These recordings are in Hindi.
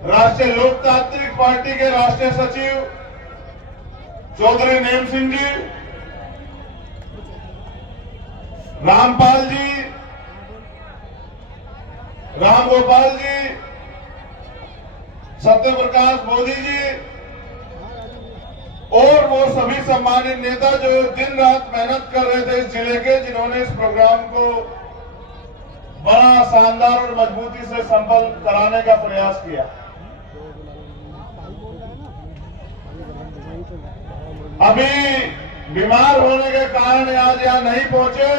राष्ट्रीय लोकतांत्रिक पार्टी के राष्ट्रीय सचिव चौधरी नेम सिंह जी, रामपाल जी, राम गोपाल जी, सत्य प्रकाश मोदी जी और वो सभी सम्मानित नेता जो दिन रात मेहनत कर रहे थे इस जिले के, जिन्होंने इस प्रोग्राम को बड़ा शानदार और मजबूती से संपन्न कराने का प्रयास किया। अभी बीमार होने के कारण आज यहाँ नहीं पहुंचे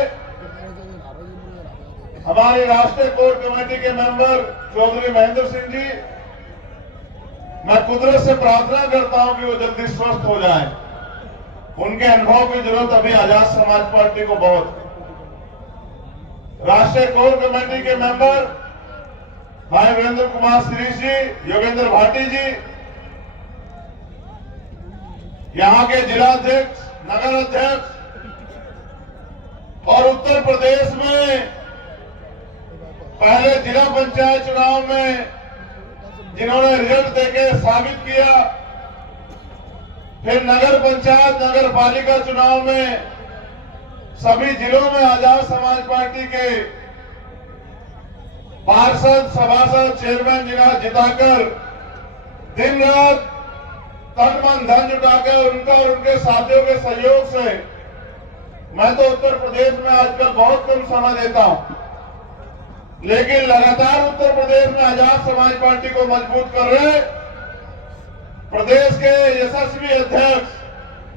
हमारे राष्ट्रीय कोर कमेटी के मेंबर चौधरी महेंद्र सिंह जी, मैं कुदरत से प्रार्थना करता हूं कि वो जल्दी स्वस्थ हो जाएं। उनके अनुभव की जरूरत अभी आजाद समाज पार्टी को बहुत है। राष्ट्रीय कोर कमेटी के मेंबर भाई वीरेंद्र कुमार श्रीश जी, योगेंद्र भाटी जी, यहाँ के जिलाध्यक्ष, नगर अध्यक्ष और उत्तर प्रदेश में पहले जिला पंचायत चुनाव में जिन्होंने रिजल्ट देके साबित किया, फिर नगर पंचायत नगर पालिका चुनाव में सभी जिलों में आजाद समाज पार्टी के पार्षद, सभासद, चेयरमैन जिताकर दिन रात तन मन धन जुटाकर उनका और उनके साथियों के सहयोग से मैं तो उत्तर प्रदेश में आजकल बहुत कम समय देता हूं, लेकिन लगातार उत्तर प्रदेश में आजाद समाज पार्टी को मजबूत कर रहे प्रदेश के यशस्वी अध्यक्ष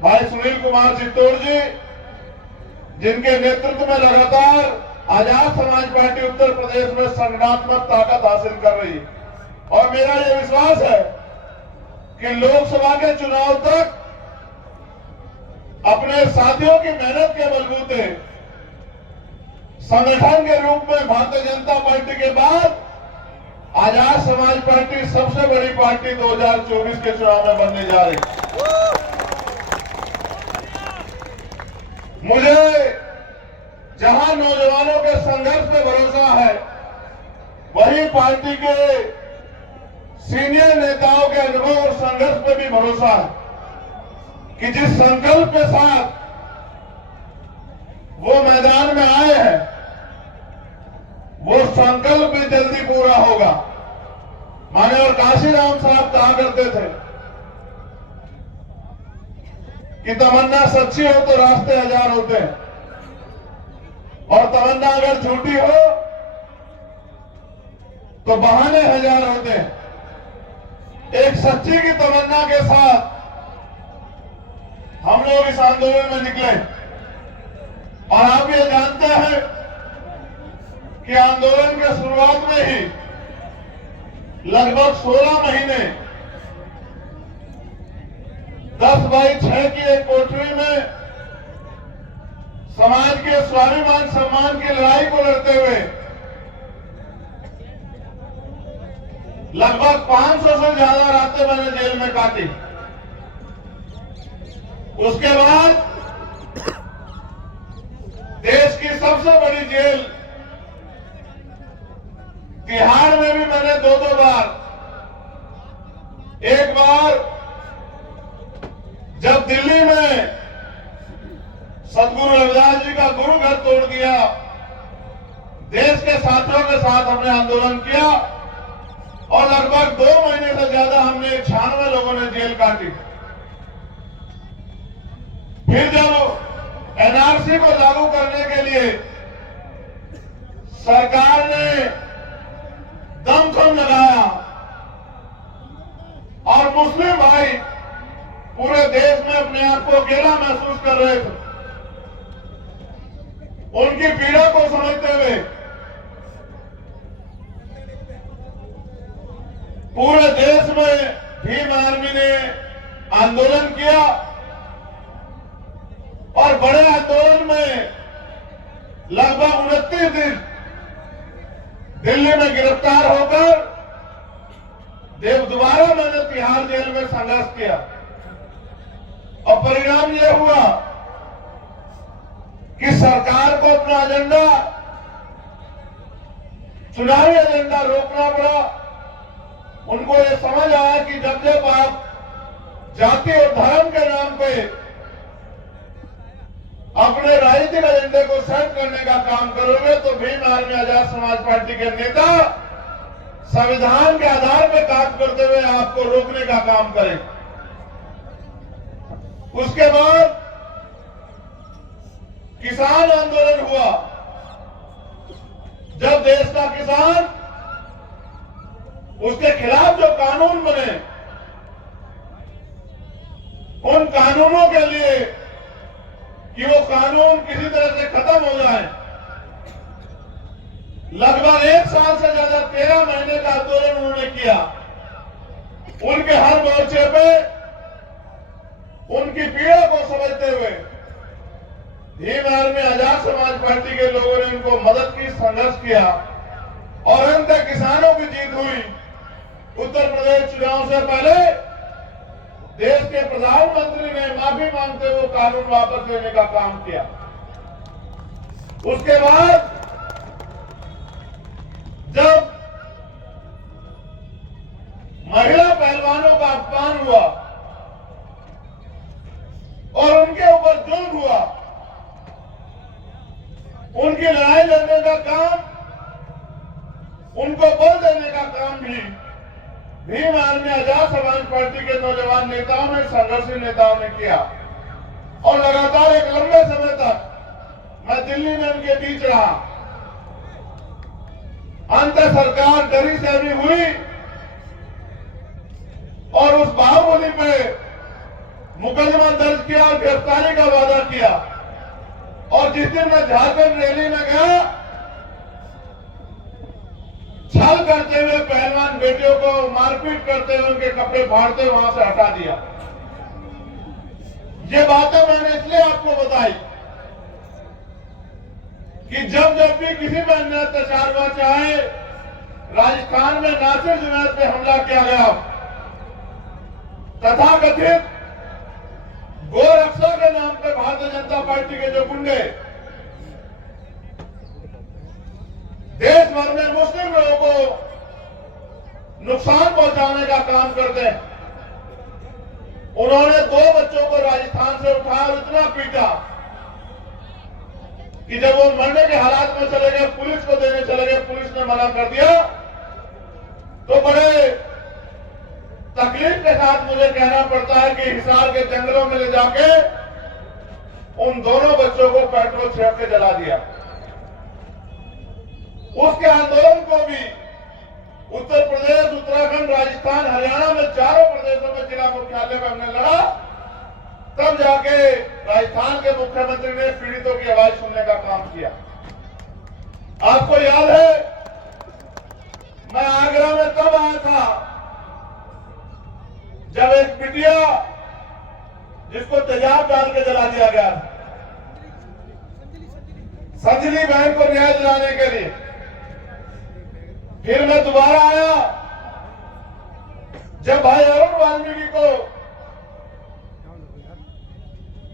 भाई सुनील कुमार चित्तौड़ जी, जिनके नेतृत्व में लगातार आजाद समाज पार्टी उत्तर प्रदेश में संगठनात्मक ताकत हासिल कर रही है। और मेरा यह विश्वास है कि लोकसभा के चुनाव तक अपने साथियों की मेहनत के बलबूते संगठन के रूप में भारतीय जनता पार्टी के बाद आजाद समाज पार्टी सबसे बड़ी पार्टी 2024 के चुनाव में बनने जा रही है। मुझे जहां नौजवानों के संघर्ष पे भरोसा है, वही पार्टी के सीनियर नेताओं के अनुभव और संघर्ष पे भी भरोसा है कि जिस संकल्प के साथ वो मैदान में आए हैं, वो संकल्प भी जल्दी पूरा होगा। माने और काशीराम साहब कहा करते थे कि तमन्ना सच्ची हो तो रास्ते हजार होते हैं, और तमन्ना अगर झूठी हो तो बहाने हजार होते हैं। एक सच्ची की तमन्ना के साथ हम लोग इस आंदोलन में निकले, और आप ये जानते हैं कि आंदोलन के शुरुआत में ही लगभग 16 महीने 10 बाई 6 की एक कोठरी में समाज के स्वाभिमान सम्मान की लड़ाई को लड़ते हुए लगभग 500 से ज्यादा रातें मैंने जेल में काटी। उसके बाद देश की सबसे बड़ी जेल तिहाड़ में भी मैंने 2-2 बार, एक बार जब दिल्ली में सदगुरु रविदास जी का गुरु घर तोड़ दिया, देश के साथियों के साथ हमने आंदोलन किया और लगभग 2 महीने से ज्यादा हमने 96 लोगों ने जेल काटी। फिर जब एनआरसी को लागू करने के लिए सरकार ने दमखम लगाया और मुस्लिम भाई पूरे देश में अपने आप को अकेला महसूस कर रहे थे, उनकी पीड़ा को समझते हुए पूरे देश में भीम आर्मी ने आंदोलन किया, और बड़े आंदोलन में लगभग 29 दिन दिल्ली में गिरफ्तार होकर दोबारा मैंने तिहाड़ जेल में संघर्ष किया, और परिणाम यह हुआ कि सरकार को अपना एजेंडा, चुनावी एजेंडा रोकना पड़ा, उनको ये समझ आया कि जब जब आप जाति और धर्म के नाम पे अपने राजनीतिक एजेंडे को सेट करने का काम करोगे तो भीम आर्मी आजाद समाज पार्टी के नेता संविधान के आधार पर काम करते हुए आपको रोकने का काम करें। उसके बाद किसान आंदोलन हुआ। जब देश का किसान, उसके खिलाफ जो कानून बने, उन कानूनों के लिए कि वो कानून किसी तरह से खत्म हो जाए, लगभग 1 साल से ज्यादा 13 महीने का आंदोलन उन्होंने किया। उनके हर मोर्चे पे उनकी पीड़ा को समझते हुए भीम आर्मी आजाद समाज पार्टी के लोगों ने उनको मदद की, संघर्ष किया और अंत तक किसानों की जीत हुई। उत्तर प्रदेश चुनाव से पहले देश के प्रधानमंत्री ने माफी मांगते हुए कानून वापस लेने का काम किया। उसके बाद जब महिला पहलवानों का अपमान हुआ और उनके ऊपर जुल्म हुआ, उनकी लड़ाई लड़ने का काम, उनको बल देने का काम भी भीम आर्मी आजाद समाज पार्टी के नौजवान नेताओं ने, संघर्षी नेताओं ने किया। और लगातार एक लंबे समय तक मैं दिल्ली में उनके बीच रहा। अंत सरकार डरी सहमी हुई और उस बाहुबली पे मुकदमा दर्ज किया और गिरफ्तारी का वादा किया। और जिस दिन मैं झारखंड रैली में गया, छल करते हुए पहलवान बेटियों को मारपीट करते हुए उनके कपड़े फाड़ते हुए वहां से हटा दिया। ये बातें मैंने इसलिए आपको बताई कि जब जब भी किसी पर अन्याय अत्याचार हुआ, चाहे राजस्थान में नासिर जुनैद पे हमला किया गया, तथाकथित गोरक्षा के नाम पे भारतीय जनता पार्टी के जो गुंडे देश भर में मुस्लिम लोगों को नुकसान पहुंचाने का काम करते हैं, उन्होंने 2 बच्चों को राजस्थान से उठाया और इतना पीटा कि जब वो मरने के हालात में चले गए, पुलिस को देने चले गए, पुलिस ने मना कर दिया। तो बड़े तकलीफ के साथ मुझे कहना पड़ता है कि हिसार के जंगलों में ले जाके उन दोनों बच्चों को पेट्रोल छिड़क के जला दिया। उसके आंदोलन को भी उत्तर प्रदेश, उत्तराखंड, राजस्थान, हरियाणा में चारों प्रदेशों में जिला मुख्यालय में हमने लड़ा। तब जाके राजस्थान के मुख्यमंत्री ने पीड़ितों की आवाज सुनने का काम किया। आपको याद है, मैं आगरा में तब आया था जब एक बिटिया जिसको तेजाब डाल के जला दिया गया, संजली बहन को न्याय दिलाने के लिए। फिर मैं दोबारा आया जब भाई अरुण वाल्मीकि को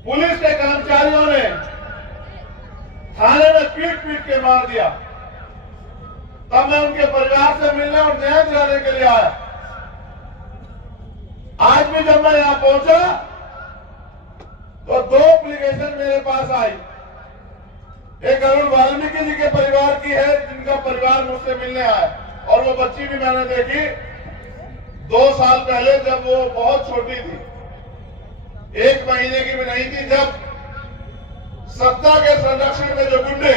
पुलिस के कर्मचारियों ने थाने में पीट पीट के मार दिया। तब मैं उनके परिवार से मिलने और न्याय दिलाने के लिए आया। आज भी जब मैं यहां पहुंचा तो 2 एप्लीकेशन मेरे पास आई। एक अरुण वाल्मीकि जी के परिवार की है, जिनका परिवार मुझसे मिलने आया, और वो बच्ची भी मैंने देखी 2 साल पहले, जब वो बहुत छोटी थी, 1 महीने की भी नहीं थी, जब सत्ता के संरक्षण में जो गुंडे,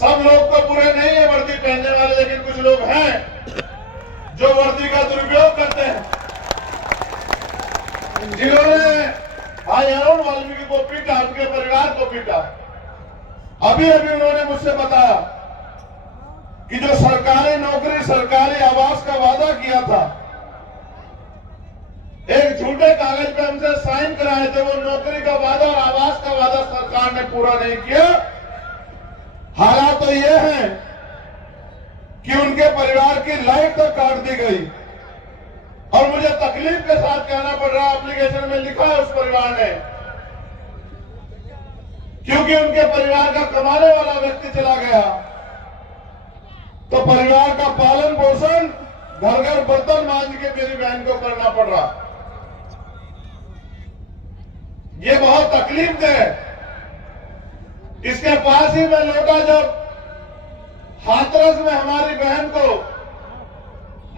सब लोग तो बुरे नहीं है वर्दी पहनने वाले, लेकिन कुछ लोग हैं जो वर्दी का दुरुपयोग करते हैं, जिन्होंने भाई अरुण वाल्मीकि को पीटा, उनके परिवार को पीटा। अभी अभी उन्होंने मुझसे बताया कि जो सरकारी नौकरी, सरकारी आवास का वादा किया था, एक झूठे कागज पे हमसे साइन कराए थे, वो नौकरी का वादा और आवास का वादा सरकार ने पूरा नहीं किया। हालात तो ये है कि उनके परिवार की लाइफ तक काट दी गई। और मुझे तकलीफ के साथ कहना पड़ रहा, एप्लीकेशन में लिखा है उस परिवार ने, क्योंकि उनके परिवार का कमाने वाला व्यक्ति चला गया, तो परिवार का पालन पोषण घर घर बर्तन मांज के मेरी बहन को करना पड़ रहा। ये बहुत तकलीफ है। इसके पास ही मैं लौटा जब हाथरस में हमारी बहन को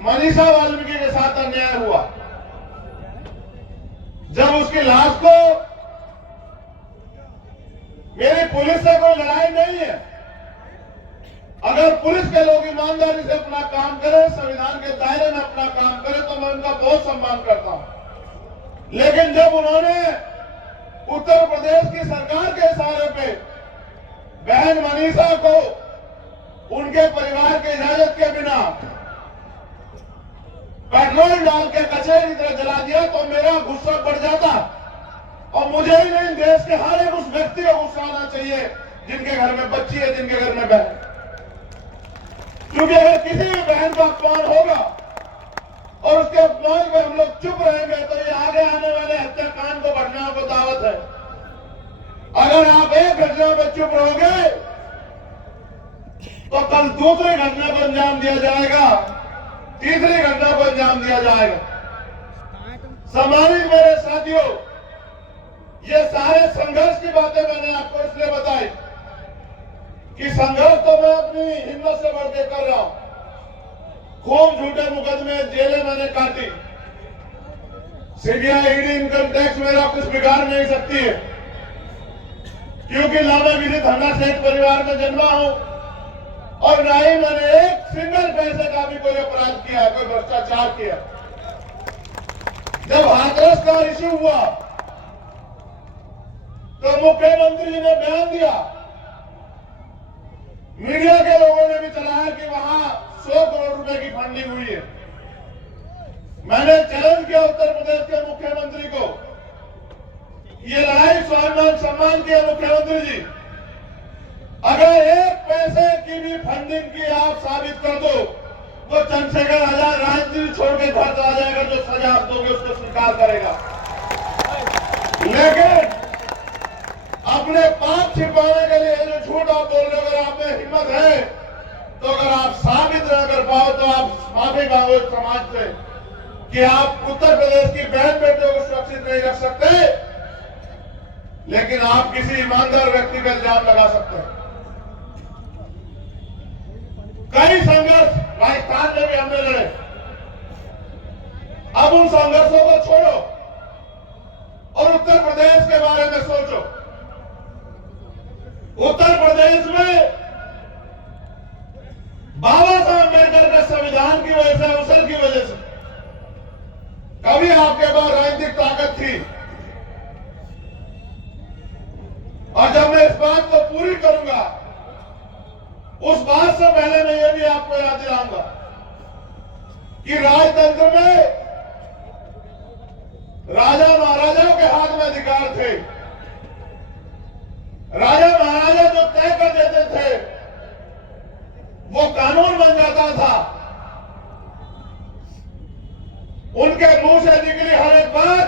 मनीषा वाल्मीकि के साथ अन्याय हुआ, जब उसकी लाश को, मेरी पुलिस से कोई लड़ाई नहीं है। अगर पुलिस के लोग ईमानदारी से अपना काम करें, संविधान के दायरे में अपना काम करें, तो मैं उनका बहुत सम्मान करता हूं। लेकिन जब उन्होंने उत्तर प्रदेश की सरकार के इशारे पे बहन मनीषा को उनके परिवार की इजाजत के बिना पेट्रोल डाल के कचरे की तरह जला दिया, तो मेरा गुस्सा बढ़ जाता। और मुझे ही नहीं, देश के हर एक उस व्यक्ति को गुस्सा आना चाहिए जिनके घर में बच्ची है, जिनके घर में बहन। क्योंकि अगर किसी भी बहन का अपमान होगा और उसके अपमान में हम लोग चुप रहेंगे, तो ये आगे आने वाले हत्याकांड को, घटनाओं को दावत है। अगर आप एक घटना में चुप रहोगे तो कल दूसरी घटना को अंजाम दिया जाएगा, तीसरी घटना को अंजाम दिया जाएगा। सम्मानित मेरे साथियों, ये सारे संघर्ष की बातें मैंने आपको इसलिए बताई कि संघर्ष तो मैं अपनी हिम्मत से बढ़ के कर रहा हूं। खूब झूठे मुकदमे, जेलें मैंने काटी। सीबीआई, ईडी, इनकम टैक्स मेरा कुछ बिगाड़ नहीं सकती है, क्योंकि लामागिरी थाना सेठ परिवार में जन्मा हूं और ना ही मैंने एक सिंगल पैसे का भी कोई अपराध किया, कोई भ्रष्टाचार किया। जब हाथरस का इश्यू हुआ तो मुख्यमंत्री जी ने बयान दिया, मीडिया के लोगों ने भी चलाया कि वहां 100 करोड़ रुपए की फंडिंग हुई है। मैंने चैलेंज किया उत्तर प्रदेश के मुख्यमंत्री को, ये लड़ाई स्वाभिमान सम्मान की है मुख्यमंत्री जी। अगर एक पैसे की भी फंडिंग की आप साबित कर दो तो चंद्रशेखर आजाद राजनीति छोड़ के घर चला जाएगा, जो सजा आप दोगे उसको स्वीकार करेगा। लेकिन अपने पाप छिपाने के लिए जो झूठ आप बोल रहे हो, अगर आप में हिम्मत है तो अगर आप साबित न कर पाओ तो आप माफी मांगो समाज से कि आप उत्तर प्रदेश की बहन बेटियों को सुरक्षित नहीं रख सकते, लेकिन आप किसी ईमानदार व्यक्ति का इल्जाम लगा सकते हैं। कई संघर्ष राजस्थान में भी हमने लड़े। अब उन संघर्षों को छोड़ो और उत्तर प्रदेश के बारे में सोचो। उत्तर प्रदेश में बाबा साहब अम्बेडकर के संविधान की वजह से, अवसर की वजह से कभी आपके पास राजनीतिक ताकत थी, और जब मैं इस बात को पूरी करूंगा, उस बात से पहले मैं ये भी आपको याद दिलाऊंगा कि राजतंत्र में राजा महाराजाओं के हाथ में अधिकार थे। राजा महाराजा जो तय कर देते थे वो कानून बन जाता था। उनके मुंह से निकली हर एक बात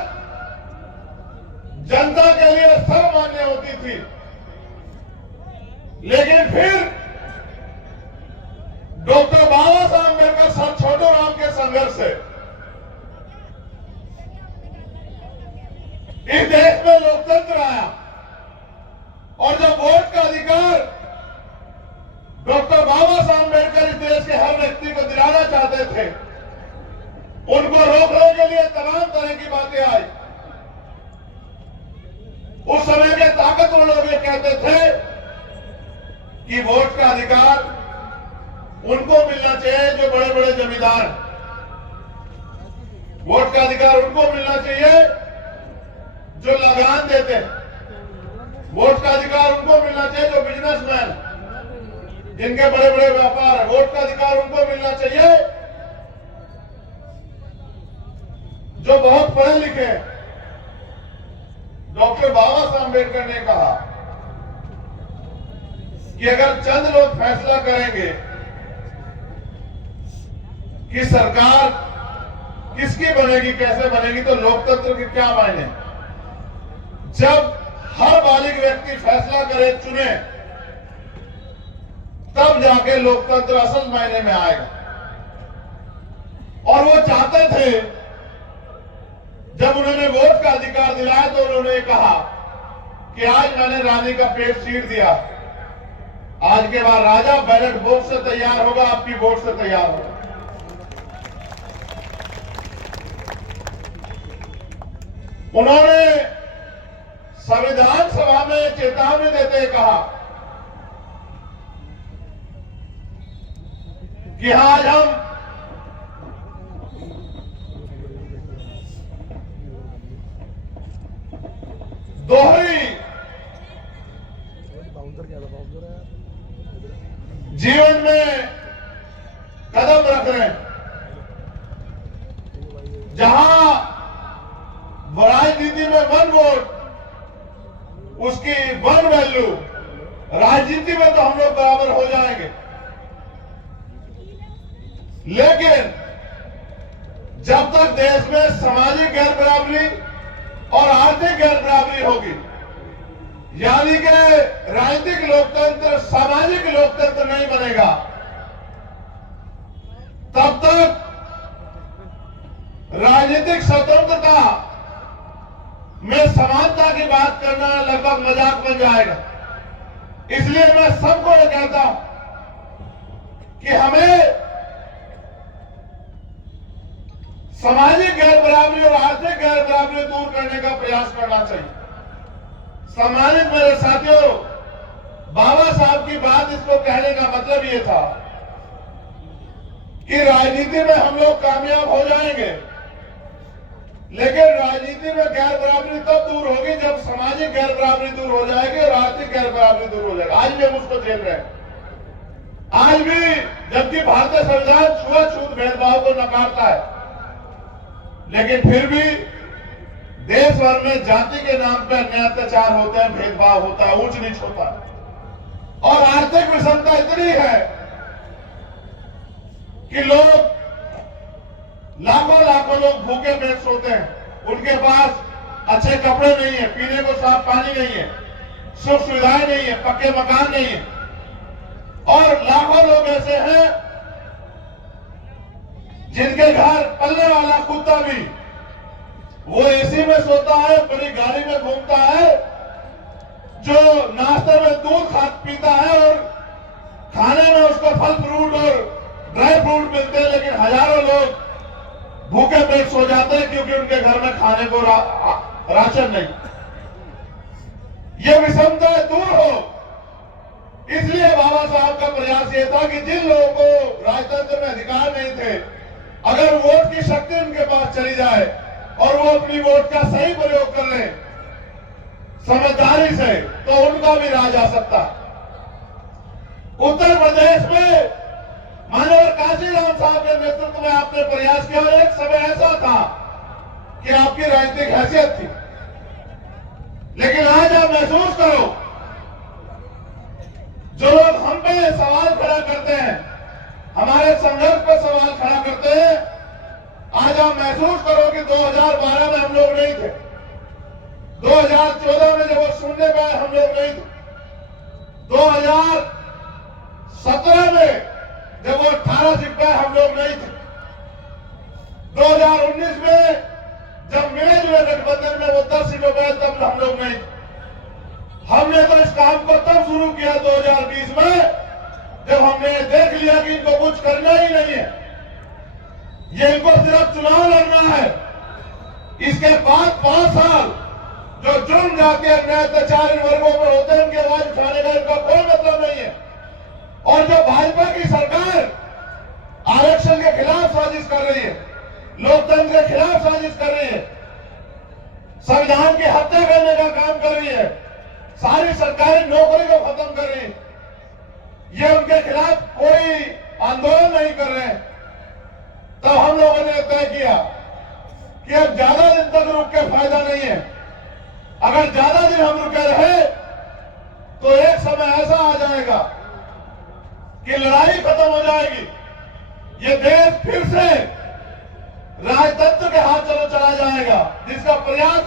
जनता के लिए सर्वमान्य होती थी। लेकिन फिर डॉक्टर बाबा साहब अम्बेडकर सर छोटू राम के संघर्ष से इस देश में लोकतंत्र आया, और जब वोट का अधिकार डॉक्टर बाबा साहब अम्बेडकर इस देश के हर व्यक्ति को दिलाना चाहते थे, उनको रोकने के लिए तमाम तरह की बातें आई। उस समय के ताकतवर लोग ये कहते थे कि वोट का अधिकार उनको मिलना चाहिए जो बड़े बड़े जमींदार। वोट का अधिकार उनको मिलना चाहिए जो लगान देते हैं। वोट का अधिकार उनको मिलना चाहिए जो बिजनेसमैन, जिनके बड़े बड़े व्यापार है। वोट का अधिकार उनको मिलना चाहिए जो बहुत पढ़े लिखे हैं। डॉक्टर बाबा साहब अम्बेडकर ने कहा कि अगर चंद लोग फैसला करेंगे कि सरकार किसकी बनेगी, कैसे बनेगी, तो लोकतंत्र के क्या मायने। जब हर बालिग व्यक्ति फैसला करे, चुने, तब जाके लोकतंत्र असल मायने में आएगा। और वो चाहते थे, जब उन्होंने वोट का अधिकार दिलाया तो उन्होंने कहा कि आज मैंने रानी का पेट चीर दिया, आज के बाद राजा बैलेट बॉक्स से तैयार होगा, आपकी वोट से तैयार होगा। उन्होंने संविधान सभा में चेतावनी देते कहा कि आज हम दोहरी जीवन में कदम रख रहे हैं, जहां राजनीति में वन वोट, उसकी वन वैल्यू, राजनीति में तो हम लोग बराबर हो जाएंगे, लेकिन जब तक देश में सामाजिक गैर बराबरी और आर्थिक गैर बराबरी होगी, यानी कि राजनीतिक लोकतंत्र सामाजिक लोकतंत्र नहीं बनेगा, तब तक राजनीतिक स्वतंत्रता में समानता की बात करना लगभग मजाक बन जाएगा। इसलिए मैं सबको ये कहता हूं कि हमें सामाजिक गैर बराबरी और आर्थिक गैर बराबरी दूर करने का प्रयास करना चाहिए। सम्मानित मेरे साथियों, बाबा साहब की बात, इसको कहने का मतलब ये था कि राजनीति में हम लोग कामयाब हो जाएंगे, लेकिन राजनीति में गैर बराबरी तब दूर होगी जब सामाजिक गैर बराबरी दूर हो जाएगी और आर्थिक गैर बराबरी दूर हो जाएगी। आज भी हम उसको झेल रहे हैं। आज भी जबकि भारतीय संविधान छुआछूत भेदभाव को नकारता है, लेकिन फिर भी देश भर में जाति के नाम पर अन्याय अत्याचार होते हैं, भेदभाव होता है, ऊंच नीच होता है, और आर्थिक विषमता इतनी है कि लोग लाखों लोग भूखे पेट सोते हैं, उनके पास अच्छे कपड़े नहीं है, पीने को साफ पानी नहीं है, सुख सुविधाएं नहीं है, पक्के मकान नहीं है, और लाखों लोग ऐसे हैं जिनके घर पलने वाला कुत्ता भी वो एसी में सोता है, बड़ी गाड़ी में घूमता है, जो नाश्ते में दूध पीता है और खाने में उसको फल फ्रूट और ड्राई फ्रूट मिलते हैं, लेकिन हजारों लोग भूखे पेट सो जाते हैं क्योंकि उनके घर में खाने को राशन नहीं। ये विषमता दूर हो, इसलिए बाबा साहब का प्रयास ये था कि जिन लोगों को राजतंत्र में अधिकार नहीं थे, अगर वोट की शक्ति उनके पास चली जाए और वो अपनी वोट का सही प्रयोग कर ले समझदारी से, तो उनका भी राज आ सकता। उत्तर प्रदेश में माननीय काशीराम साहब के नेतृत्व में आपने प्रयास किया, और एक समय ऐसा था कि आपकी राजनीतिक हैसियत थी, लेकिन आज आप महसूस करो, जो लोग हम पे सवाल खड़ा करते हैं, हमारे संघर्ष पर सवाल खड़ा करते हैं, आज आप महसूस करो कि 2012 में हम लोग नहीं थे, 2014 में जब वो सुनने पाए हम लोग नहीं थे, 2017 में जब वो 18 सीट पाए हम लोग नहीं थे, 2019 में जब मिले जुले गठबंधन में वो 10 सीटों पर तब हम लोग नहीं थे। हमने तो इस काम को तब शुरू किया 2020 में, जब हमने देख लिया कि इनको कुछ करना ही नहीं है, ये इनको सिर्फ चुनाव लड़ना है। इसके बाद 5 साल जो जुर्म जाति अन्याय अत्याचार इन वर्गों पर होते हैं, उनकी आवाज उठाने का इनका कोई मतलब नहीं है। और जो भाजपा की सरकार आरक्षण के खिलाफ साजिश कर रही है, लोकतंत्र के खिलाफ साजिश कर रही है, संविधान की हत्या करने का काम कर रही है, सारी सरकारी नौकरी को खत्म कर रही है, ये उनके खिलाफ कोई आंदोलन नहीं कर रहे हैं, तब हम लोगों ने तय किया कि अब ज्यादा दिन तक रुक के फायदा नहीं है। अगर ज्यादा दिन हम रुके रहे तो एक समय ऐसा आ जाएगा कि लड़ाई खत्म हो जाएगी, ये देश फिर से राजतंत्र के हाथ चला जाएगा, जिसका प्रयास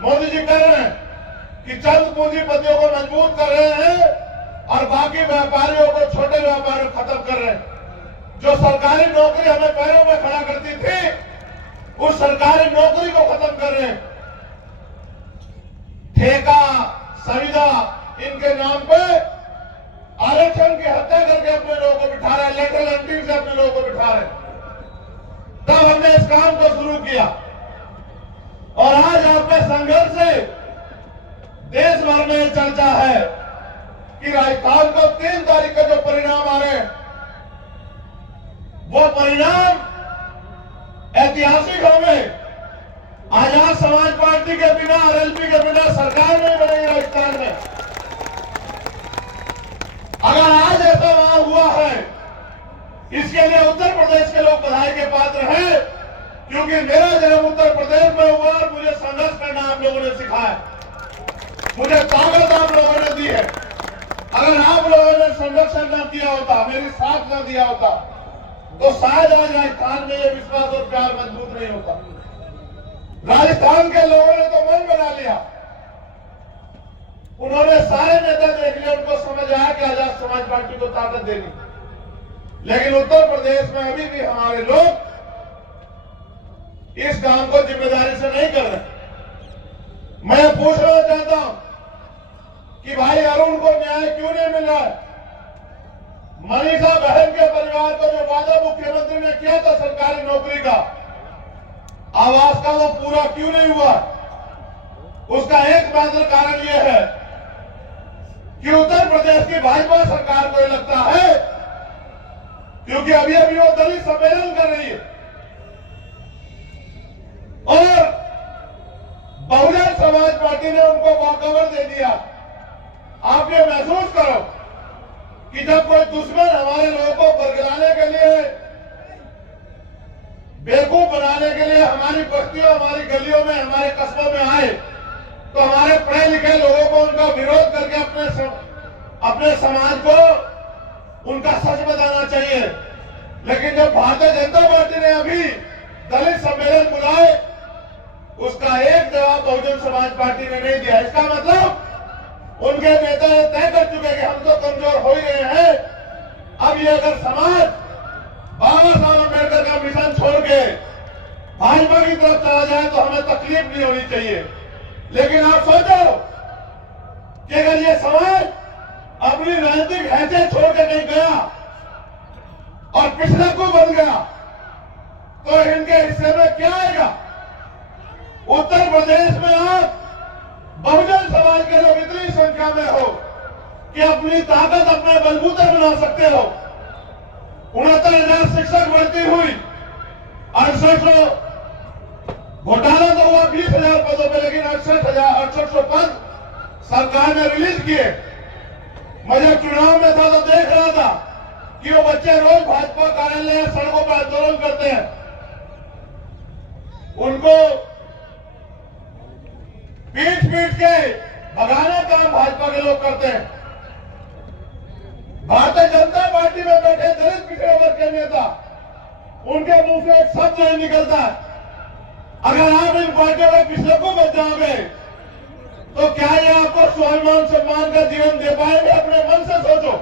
मोदी जी कर रहे हैं कि चंद पूंजीपतियों को मजबूत कर रहे हैं और बाकी व्यापारियों को, छोटे व्यापारियों को खत्म कर रहे हैं। जो सरकारी नौकरी हमें पैरों में खड़ा करती थी, उस सरकारी नौकरी को खत्म कर रहे हैं। ठेका, संविदा, इनके नाम पे आरक्षण की हत्या करके अपने लोगों को बिठा रहे हैं, लेटर एंट्री से अपने लोगों को बिठा रहे हैं। तब हमने इस काम को शुरू किया और आज आपके संघर्ष से देश भर में चर्चा है कि राजस्थान को 3 तारीख का जो परिणाम आ रहे हैं, वो परिणाम ऐतिहासिक होंगे। आजाद समाज पार्टी के बिना, आरएलपी के बिना सरकार नहीं बनेगी राजस्थान में। अगर आज ऐसा वहां हुआ है, इसके लिए उत्तर प्रदेश के लोग बधाई के पात्र हैं, क्योंकि मेरा जन्म उत्तर प्रदेश में हुआ और मुझे संघर्ष करना आप लोगों ने सिखाया, मुझे ताकत आप लोगों ने दी है। अगर आप लोगों ने संरक्षण न किया होता, मेरी साथ न दिया होता, तो शायद आज राजस्थान में ये विश्वास और प्यार मजबूत नहीं होता। राजस्थान के लोगों ने तो मन बना लिया, उन्होंने सारे नेता देख लिए, उनको समझ आया कि आजाद समाज पार्टी को ताकत देनी। लेकिन उत्तर प्रदेश में अभी भी हमारे लोग इस काम को जिम्मेदारी से नहीं कर रहे। मैं पूछना चाहता हूं कि भाई अरुण को न्याय क्यों नहीं मिल रहा है? मनीषा बहन के परिवार को जो वादा मुख्यमंत्री ने किया था सरकारी नौकरी का, आवास का, वो पूरा क्यों नहीं हुआ? उसका एकमात्र कारण यह है कि उत्तर प्रदेश की भाजपा सरकार को लगता है, क्योंकि अभी अभी वो दलित सम्मेलन कर रही है और बहुजन समाज पार्टी ने उनको वॉकओवर दे दिया। आप ये महसूस करो कि जब कोई दुश्मन हमारे लोगों को बरगलाने के लिए, बेवकूफ बनाने के लिए हमारी बस्तियों, हमारी गलियों में, हमारे कस्बों में आए, तो हमारे पढ़े लिखे लोगों को उनका विरोध करके अपने समाज को उनका सच बताना चाहिए। लेकिन जब भारतीय जनता पार्टी ने अभी दलित सम्मेलन बुलाए, उसका एक जवाब बहुजन समाज पार्टी ने नहीं दिया। इसका मतलब उनके नेता ये तय कर चुके कि हम तो कमजोर हो ही रहे हैं। अब ये अगर समाज बाबा साहब अम्बेडकर का मिशन छोड़ के भाजपा की तरफ चला जाए तो हमें तकलीफ नहीं होनी चाहिए। लेकिन आप सोचो कि अगर ये समाज अपनी राजनीतिक हैसियत छोड़ के नहीं गया और पिछड़ा को बन गया, तो इनके हिस्से में क्या आएगा? उत्तर प्रदेश में आप बहुजन समाज के लोग इतनी संख्या में हो कि अपनी ताकत अपने बलबूते बना सकते हो। 69,000 शिक्षक भर्ती हुई, 6800 घोटाला तो हुआ 20,000 पदों पे, लेकिन 6800 पद सरकार ने रिलीज किए। मैं जब चुनाव में था तो देख रहा था कि वो बच्चे रोज भाजपा कार्यालय सड़कों पर आंदोलन करते हैं, उनको पीट पीट के भगाने का काम भाजपा के लोग करते हैं। भारतीय जनता पार्टी में बैठे दलित पिछड़े वर्ग के नेता, उनके मुंह से एक शब्द नहीं निकलता है। अगर आप इन पार्टियों के पिछले को बचाओगे तो क्या ये आपको स्वाभिमान सम्मान का जीवन दे पाएंगे? अपने मन से सोचो।